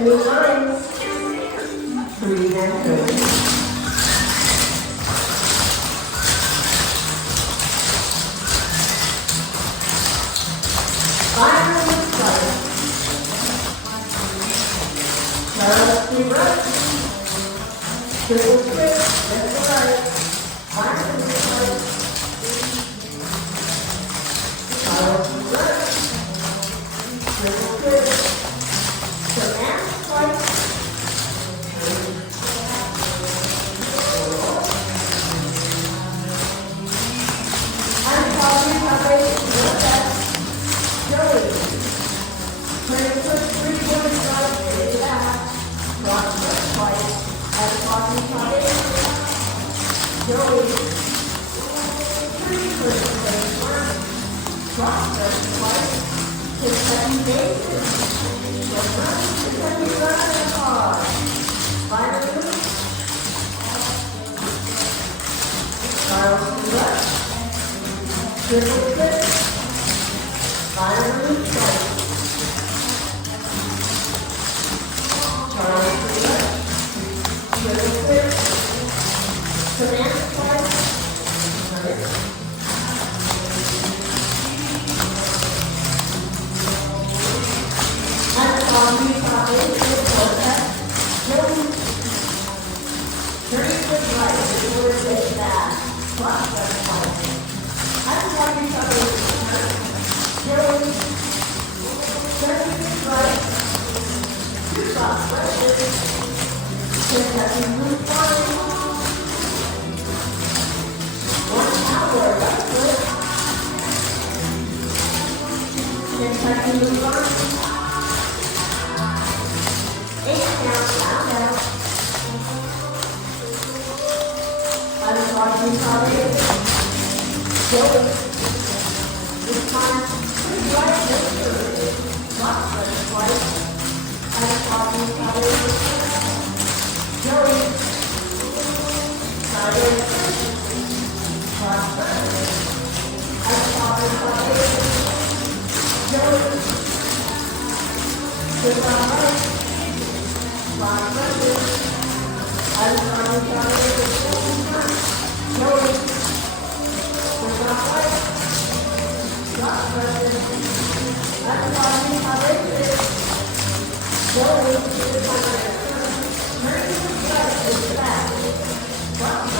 move lines. Breathe and hold. Final strike. Now deep breath. Triple twist, left to right. Final strike. Final deep breath. Triple twist. Command strike. And probably coverage your best. Joey. Turning push 3/4 right to the back. Cross left twice. And probably coverage. Joey. 3/4 straight work. Cross left twice. To 7 bases. Short run to 20 run and hard. Final move. Charles to left. Triple twist. Final move strike. Charles to left. Triple twist. Command strike. And probably to forceps. Turning to the right before it back. Cross left twice. And probably turn. Joey. Turning to the right. Two cross left. Kentucky move forward. 1 hour left foot. Kentucky move on. 8 count, round out. Unlocking solid. Joey. This time, push right left. Cross left twice. Unlocking solid. Joey. Solid. Cross left. Unlocking solid. Joey. Push on right. Cross left. Unlocking solid. Joey. Push on right. Cross left. Unlocking solid. Joey. Turning to the right to the back. Cross